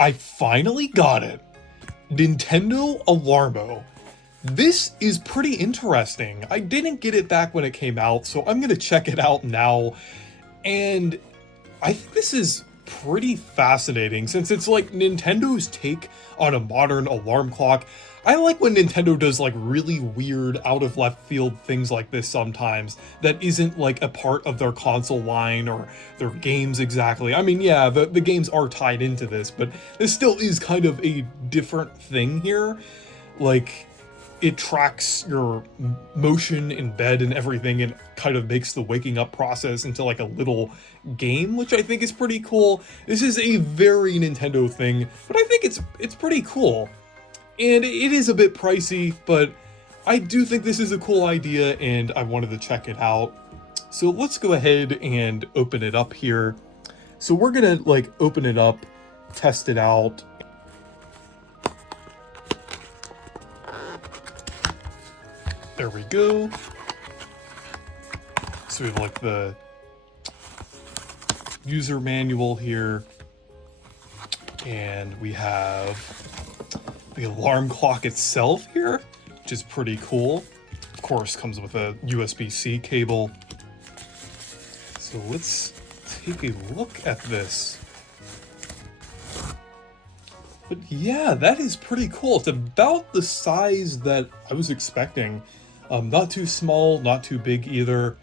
I finally got it. Nintendo Alarmo. This is pretty interesting. I didn't get it back when it came out, so I'm gonna check it out now. And I think this is pretty fascinating since it's like Nintendo's take on a modern alarm clock. I like when Nintendo does like really weird out of left field things like this sometimes that isn't like a part of their console line or their games exactly. I mean, yeah, the games are tied into this, but this still is kind of a different thing here. Like, it tracks your motion in bed and everything and kind of makes the waking up process into like a little game, which I think is pretty cool. This is a very Nintendo thing, but I think it's pretty cool. And it is a bit pricey, but I do think this is a cool idea and I wanted to check it out. So let's go ahead and open it up here. So we're gonna like open it up, test it out. There we go. So we have like the user manual here, and we have the alarm clock itself here, which is pretty cool. Of course, comes with a USB-C cable. So let's take a look at this. But yeah, that is pretty cool. It's about the size that I was expecting. Not too small, not too big either.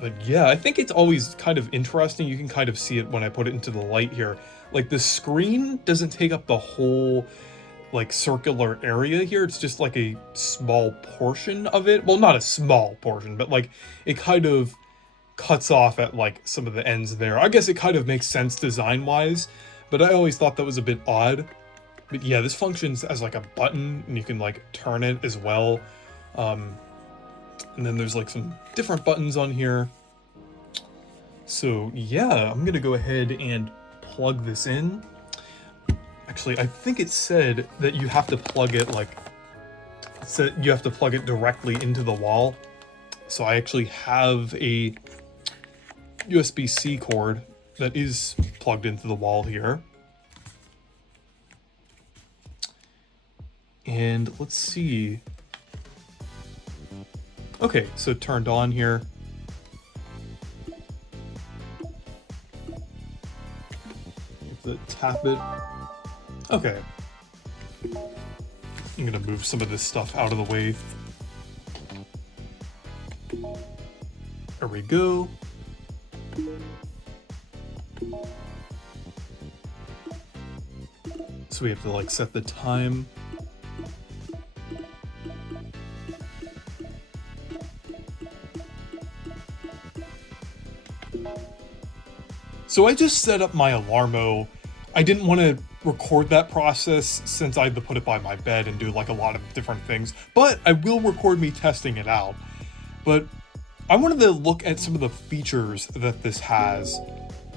But yeah, I think it's always kind of interesting. You can kind of see it when I put it into the light here. Like, the screen doesn't take up the whole like circular area here. It's just like a small portion of it. Well, not a small portion, but like it kind of cuts off at like some of the ends there. I guess it kind of makes sense design-wise, but I always thought that was a bit odd. But yeah, this functions as like a button and you can like turn it as well. And then there's like some different buttons on here. So yeah, I'm gonna go ahead and plug this in. Actually, I think it said that you have to plug it like, you have to plug it directly into the wall. So I actually have a USB-C cord that is plugged into the wall here. And let's see. Okay, so turned on here. Tap it. Okay. I'm gonna move some of this stuff out of the way. There we go. So we have to like set the time. So I just set up my Alarmo. I didn't want to record that process since I had to put it by my bed and do like a lot of different things, but I will record me testing it out. But I wanted to look at some of the features that this has.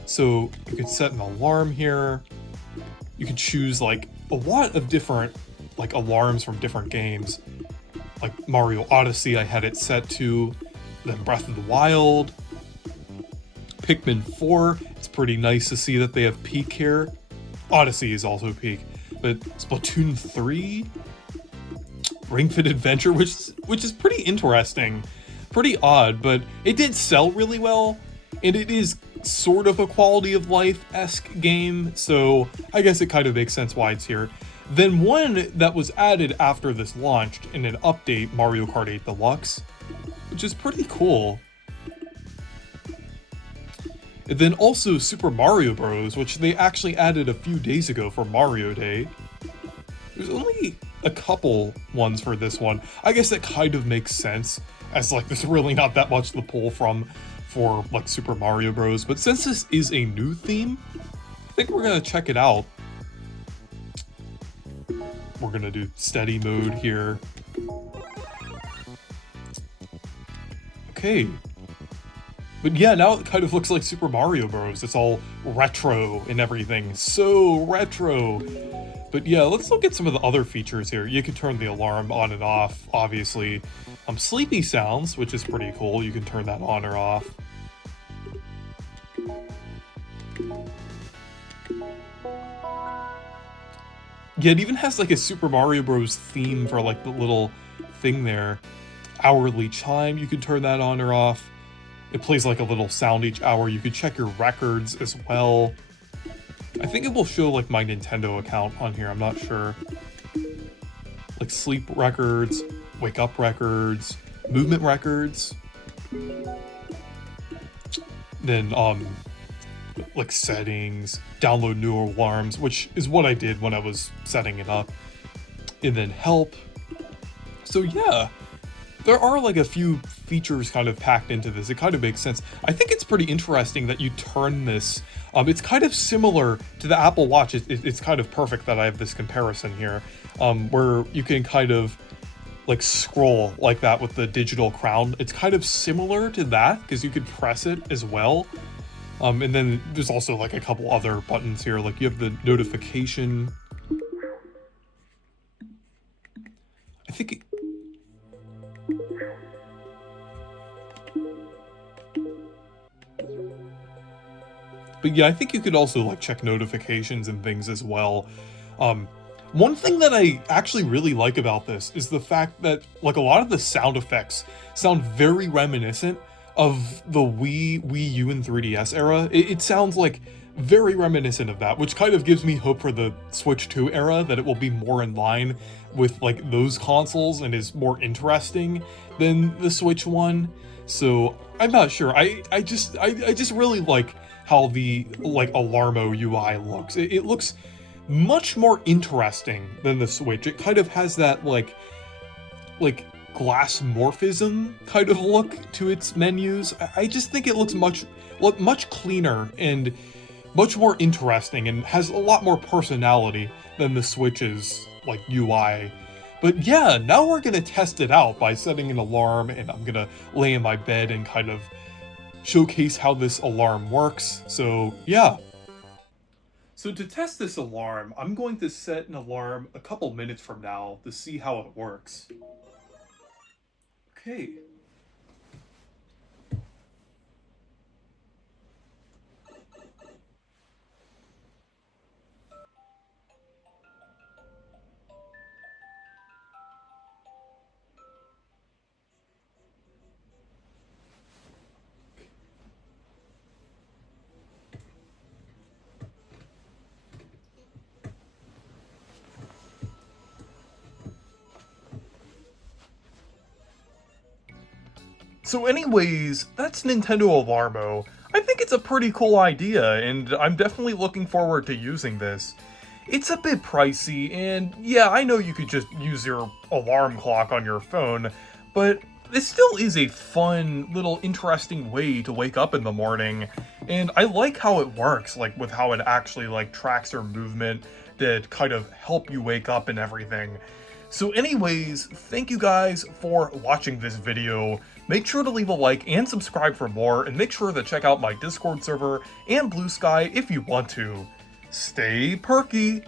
So you could set an alarm here. You could choose like a lot of different like alarms from different games. Like Mario Odyssey, I had it set to, then Breath of the Wild, Pikmin 4. It's pretty nice to see that they have peak here. Odyssey is also peak, but Splatoon 3, Ring Fit Adventure, which is pretty interesting, pretty odd, but it did sell really well, and it is sort of a quality of life-esque game, so I guess it kind of makes sense why it's here. Then one that was added after this launched in an update, Mario Kart 8 Deluxe, which is pretty cool. And then also Super Mario Bros., which they actually added a few days ago for Mario Day. There's only a couple ones for this one. I guess that kind of makes sense, as like there's really not that much to pull from for like Super Mario Bros. But since this is a new theme, I think we're gonna check it out. We're gonna do steady mode here. Okay. But yeah, now it kind of looks like Super Mario Bros. It's all retro and everything. So retro. But yeah, let's look at some of the other features here. You can turn the alarm on and off, obviously. Sleepy sounds, which is pretty cool. You can turn that on or off. Yeah, it even has like a Super Mario Bros. Theme for like the little thing there. Hourly chime, you can turn that on or off. It plays like a little sound each hour. You could check your records as well. I think it will show like my Nintendo account on here, I'm not sure. Like sleep records, wake up records, movement records. Then like settings, download new alarms, which is what I did when I was setting it up. And then help. So yeah, there are like a few features kind of packed into this. It kind of makes sense. I think it's pretty interesting that you turn this. It's kind of similar to the Apple Watch. It's kind of perfect that I have this comparison here, where you can kind of like scroll like that with the digital crown. It's kind of similar to that because you could press it as well. And then there's also like a couple other buttons here. Like you have the notification. I think but yeah, I think you could also like check notifications and things as well. One thing that I actually really like about this is the fact that like a lot of the sound effects sound very reminiscent of the Wii U and 3DS era. It sounds like very reminiscent of that, which kind of gives me hope for the Switch 2 era, that it will be more in line with like those consoles and is more interesting than the Switch 1. So I'm not sure. I just really like how the like Alarmo UI looks. It looks much more interesting than the Switch. It kind of has that like glass morphism kind of look to its menus. I just think it looks much cleaner and much more interesting and has a lot more personality than the Switch's like UI. But yeah, now we're gonna test it out by setting an alarm, and I'm gonna lay in my bed and kind of showcase how this alarm works. So yeah. So to test this alarm, I'm going to set an alarm a couple minutes from now to see how it works. Okay. So anyways, that's Nintendo Alarmo. I think it's a pretty cool idea, and I'm definitely looking forward to using this. It's a bit pricey, and yeah, I know you could just use your alarm clock on your phone, but this still is a fun, little interesting way to wake up in the morning, and I like how it works, like with how it actually like tracks your movement that kind of help you wake up and everything. So anyways, thank you guys for watching this video. Make sure to leave a like and subscribe for more, and make sure to check out my Discord server and Blue Sky if you want to. Stay perky!